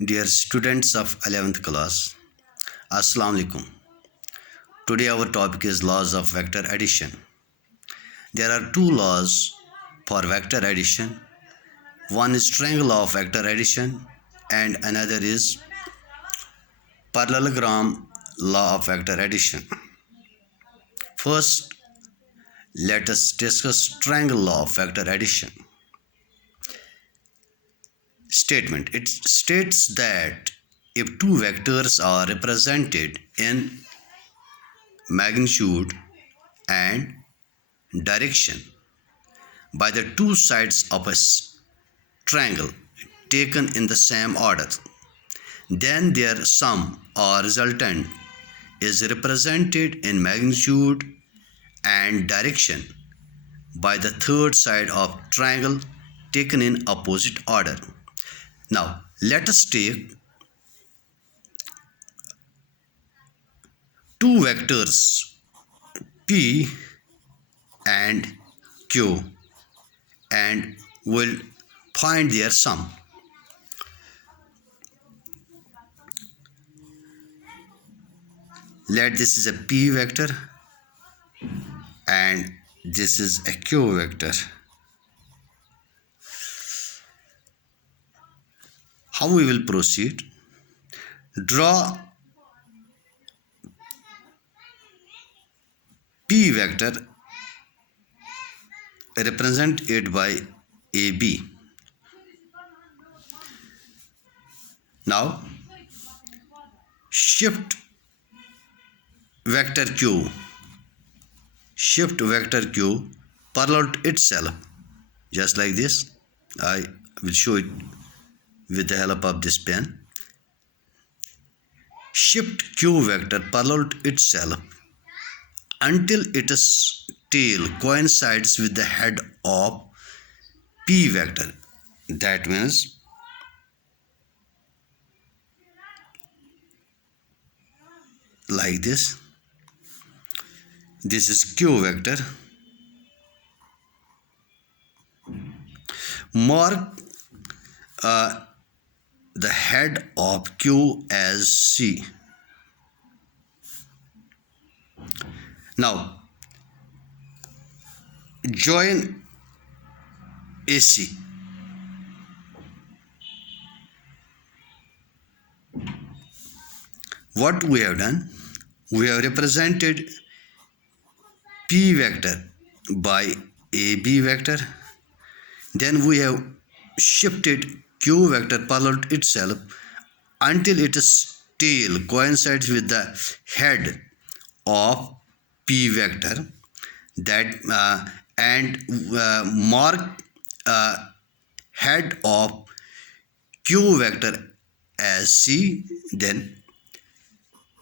Dear students of 11th class, Assalamu alaikum. Today our topic is laws of vector addition. There are two laws for vector addition. One is triangle law of vector addition and another is parallelogram law of vector addition. First, let us discuss triangle law of vector addition. Statement. It states that if two vectors are represented in magnitude and direction by the two sides of a triangle taken in the same order, then their sum or resultant is represented in magnitude and direction by the third side of triangle taken in opposite order. Now let us take two vectors P and Q and will find their sum. Let this is a P vector and this is a Q vector. How we will proceed? Draw P vector, represent it by AB. Now shift vector Q parallel to itself, just like this. I will show it with the help of this pen. Shift Q vector parallel to itself until its tail coincides with the head of P vector. That means like this. This is Q vector. Mark the head of Q as C. Now join AC. What we have done? We have represented P vector by AB vector. Then we have shifted Q vector parallel to itself until its tail coincides with the head of P vector. That mark head of Q vector as C. Then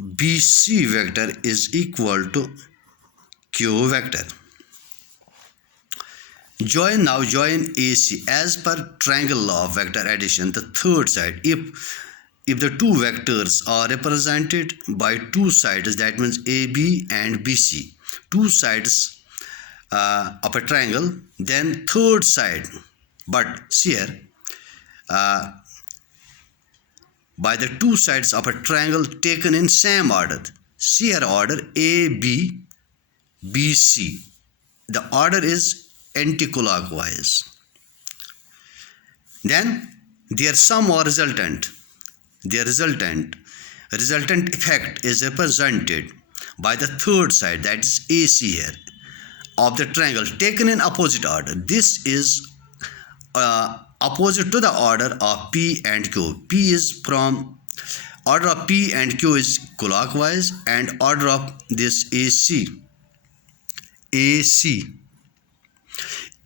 BC vector is equal to Q vector. Join AC as per triangle law of vector addition. The third side, if the two vectors are represented by two sides, that means AB and BC, two sides of a triangle, then third side, but here by the two sides of a triangle taken in same order. See here order AB, BC. The order is anti-clockwise. Then their sum or resultant effect is represented by the third side, that is AC here, of the triangle taken in opposite order. This is opposite to the order of P and Q. Order of P and Q is clockwise, and order of this AC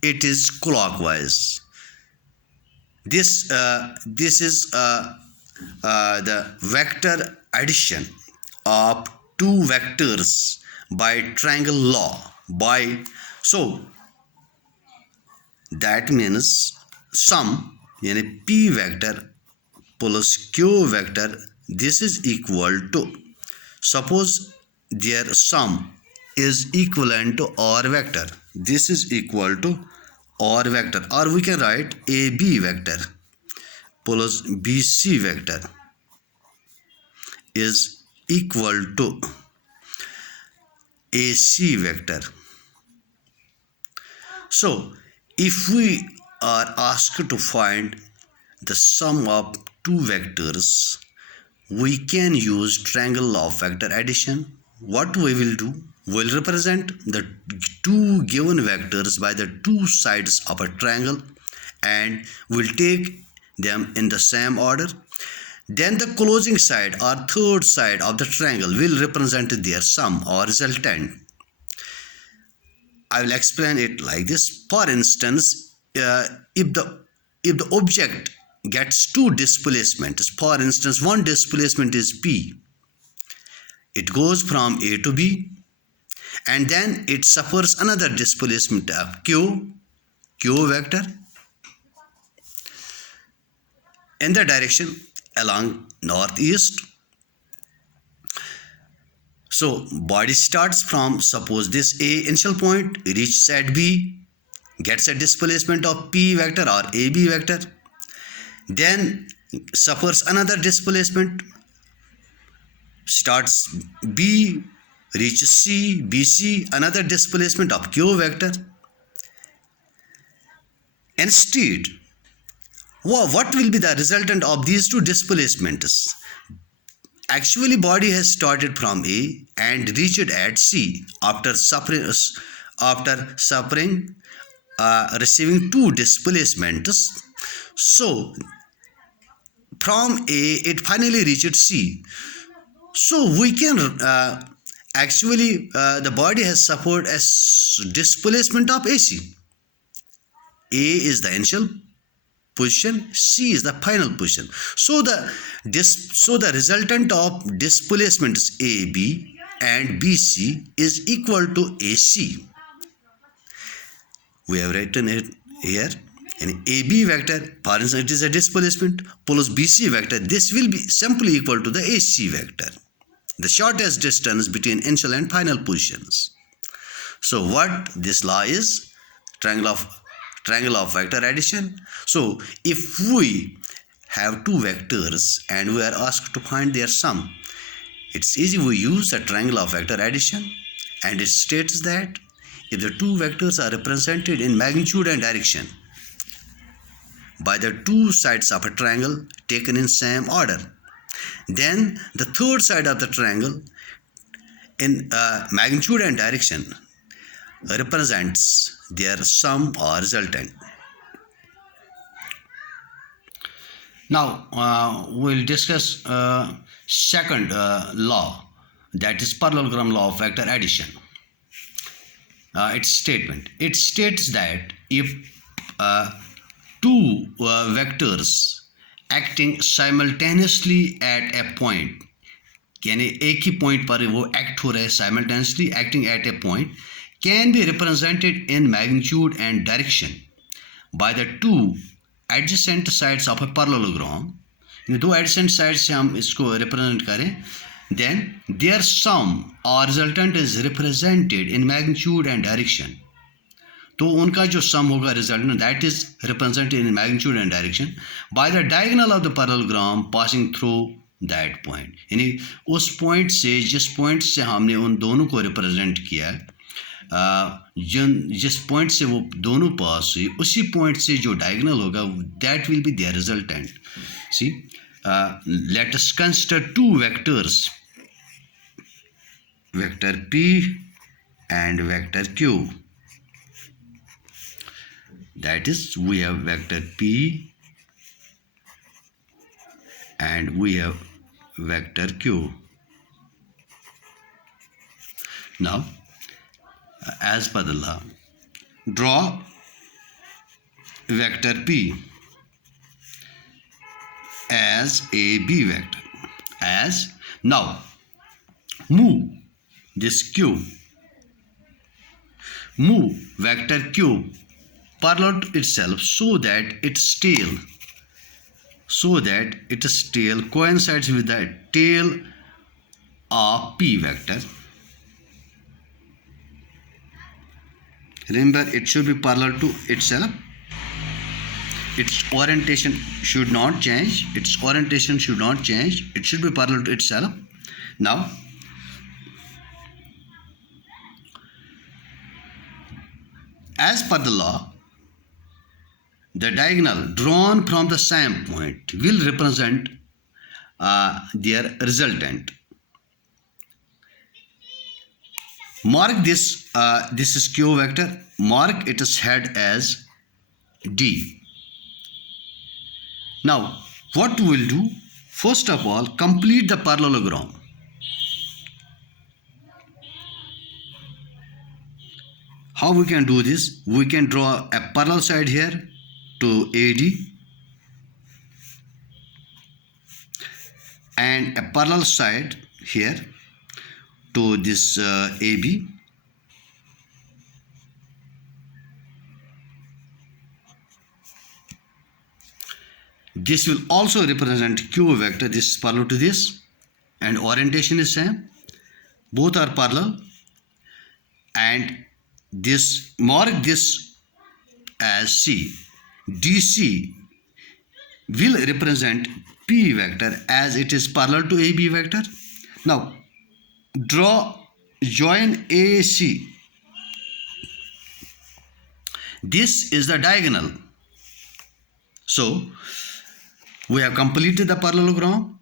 it is clockwise. This is the vector addition of two vectors by triangle law. So that means sum, yani P vector plus Q vector, this is equal to, suppose their sum is equivalent to OR vector. This is equal to OR vector, or we can write AB vector. plus BC vector is equal to AC vector. So, if we are asked to find the sum of two vectors, we can use triangle law of vector addition. What we will do? We'll represent the two given vectors by the two sides of a triangle and we'll take them in the same order. Then the closing side or third side of the triangle will represent their sum or resultant. I will explain it like this. For instance, if the object gets two displacements, for instance, one displacement is P, it goes from A to B, and then it suffers another displacement of Q vector in the direction along northeast. So body starts from, suppose this A initial point, reaches at B, gets a displacement of P vector or AB vector, then suffers another displacement, starts B, reaches C, BC, another displacement of Q vector. Instead, what will be the resultant of these two displacements? Actually, body has started from A and reached at C after receiving two displacements. So from A it finally reached C. So we can the body has suffered a displacement of AC. A is the initial position, C is the final position. So the resultant of displacements AB and BC is equal to AC. We have written it here. And AB vector, for instance, it is a displacement, plus BC vector, this will be simply equal to the AC vector, the shortest distance between initial and final positions. So what this law is? Triangle of vector addition. So if we have two vectors and we are asked to find their sum, it's easy. We use the triangle of vector addition, and it states that if the two vectors are represented in magnitude and direction by the two sides of a triangle taken in same order, then the third side of the triangle in magnitude and direction represents their sum or resultant. Now we'll discuss second law, that is parallelogram law of vector addition. Its statement. It states that if two vectors acting simultaneously at a point, यानी एक ही point पर वो act हो रहे simultaneously acting at a point, can be represented in magnitude and direction by the two adjacent sides of a parallelogram. दो adjacent sides से हम इसको represent करें, then their sum or resultant is represented in magnitude and direction. तो उनका जो sum होगा resultant, that is represented in magnitude and direction by the diagonal of the parallelogram passing through that point. यानी उस point से, जिस point से हमने उन दोनों को represent किया, जिस point से वो दोनों पास हुई, उसी point से जो diagonal होगा, that will be their resultant. See, let us consider two vectors, vector P and vector Q. That is, we have vector P and we have vector Q. Now, as per the law, draw vector P as a B vector. As now, move this Q, move vector Q parallel to itself so that its tail coincides with the tail of P vector. Remember, it should be parallel to itself. its orientation should not change. Its orientation should not change. It should be parallel to itself. Now, as per the law, the diagonal drawn from the same point will represent their resultant. Mark this, this is Q vector. Mark its head as D. Now, what we will do? First of all, complete the parallelogram. How we can do this? We can draw a parallel side here to AD and a parallel side here to this AB. This will also represent Q vector. This is parallel to this and orientation is same. Both are parallel, and this mark this as C. DC will represent P vector as it is parallel to AB vector. Now draw join AC. This is the diagonal. So we have completed the parallelogram.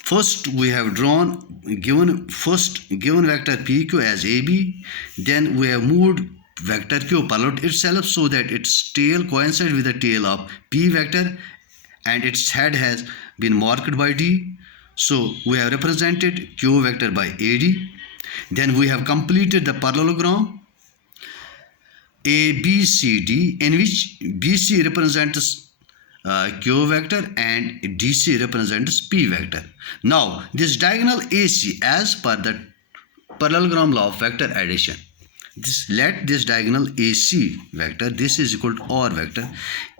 First we have drawn given vector PQ as AB. Then we have moved vector Q parallel to itself so that its tail coincides with the tail of P vector and its head has been marked by D. So we have represented Q vector by AD. Then we have completed the parallelogram ABCD, in which BC represents Q vector and DC represents P vector. Now this diagonal AC, as per the parallelogram law of vector addition, let this diagonal AC vector, this is equal to OR vector,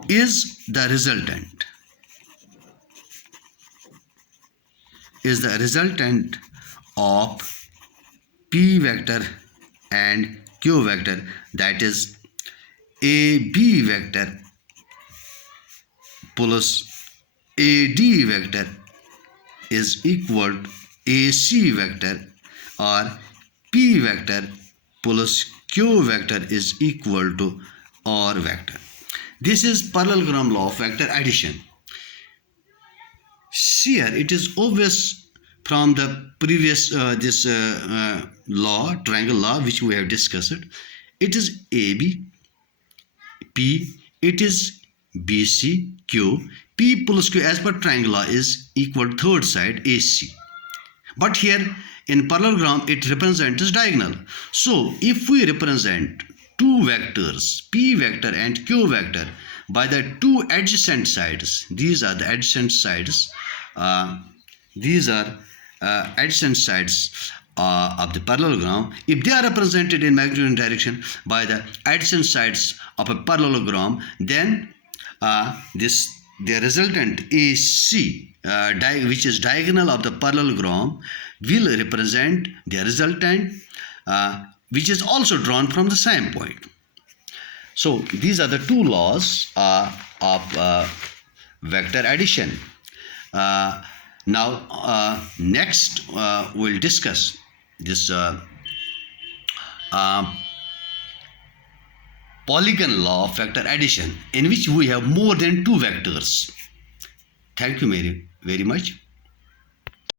is the resultant. Is the resultant of P vector and Q vector, that is AB vector plus AD vector is equal to AC vector, or P vector plus Q vector is equal to OR vector. This is parallelogram law of vector addition. Here it is obvious from the previous law, triangle law, which we have discussed. It is AB, P, it is BC, Q. P plus Q as per triangle law is equal to third side AC. But here in parallelogram it represents diagonal. So if we represent two vectors, P vector and Q vector, by the two adjacent sides, these are the adjacent sides, these are adjacent sides of the parallelogram. If they are represented in magnitude direction by the adjacent sides of a parallelogram, then the resultant AC, which is diagonal of the parallelogram, will represent the resultant, which is also drawn from the same point. So these are the two laws of vector addition. Now next we'll discuss this polygon law of vector addition, in which we have more than two vectors. Thank you very much.